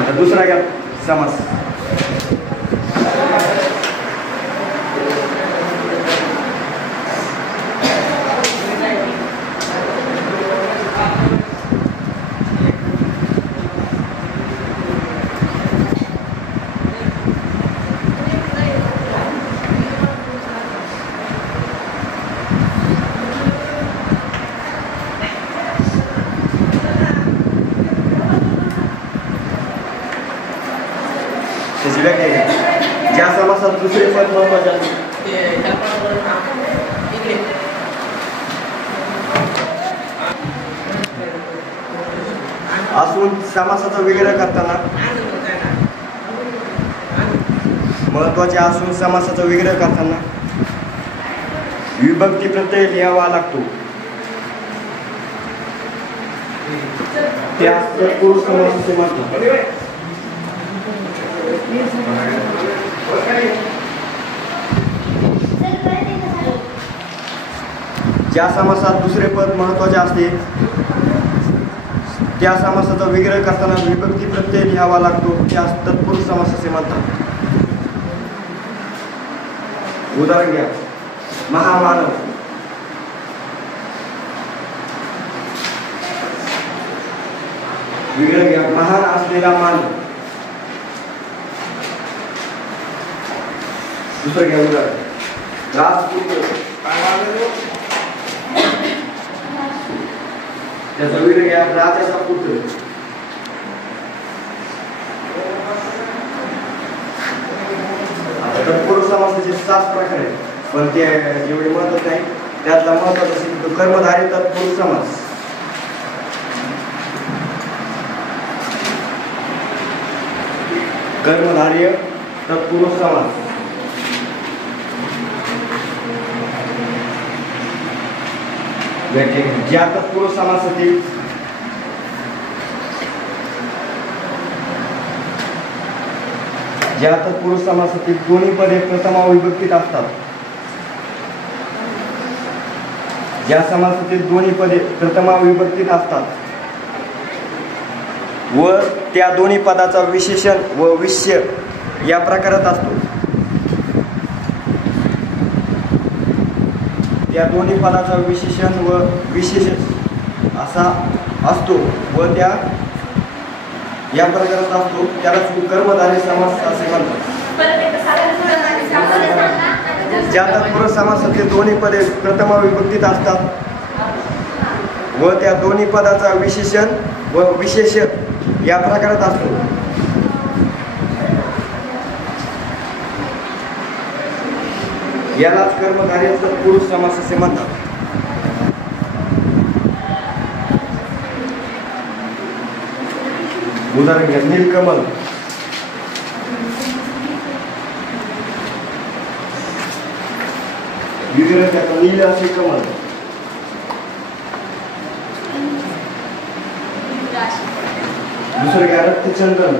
आता दुसरा घ्या समास. त्याची व्याख्या घ्या. ज्या समासात दुसरे पद महत्वाचे असून समासाचा विग्रह करताना महत्वाचे असून समासाचा विग्रह करताना विभक्ती प्रत्यय लिहावा लागतो. त्यास तत्पुरुष समास असे म्हणतात. ज्या समासात दुसरे पद महत्वाचे असते त्या समासाचा विग्रह करताना विभक्ती प्रत्यय लिहावा लागतो. त्यास तत्पुरुष समास असे म्हणतात. उदाहरण घ्या. महामानव. विग्रह घ्या. महान असलेला मानव. दुसरं घ्या उदाहरण. राजपुत्र. त्याचा विग्रह घ्या. राजाचा पुत्र. आता तत्पुरुष समासाचे 7 प्रकार आहेत पण ते एवढे महत्त्वाचे नाही. त्यातला महत्त्वाचा कर्मधारी तत्पुरुष समास. कर्मधारय तत्पुरुष समास. ज्या तत्पुरुष समासातील दोन्ही पदे प्रथमा विभक्तीत असतात. ज्या समासातील दोन्ही पदे प्रथमा विभक्तीत असतात व त्या दोन्ही पदाचा विशेषण व विषय या प्रकारात असतो. त्या दोन्ही पदाचा विशेषण व विशेष असा असतो व त्या या प्रकारात असतो त्याला कर्मधारय समास असे म्हणतात. ज्या तत्पुरुष समासातील दोन्ही पदे प्रथमा विभक्तीत असतात व त्या दोन्ही पदाचा विशेषण व विशेष या प्रकारात असतो यालाच कर्मधारय तत्पुरुष समास असे म्हणतात. उदाहरण घ्या. नीलकमल. विग्रह त्याचा नील असे कमल. दुसरं घ्या. रक्तचंदन.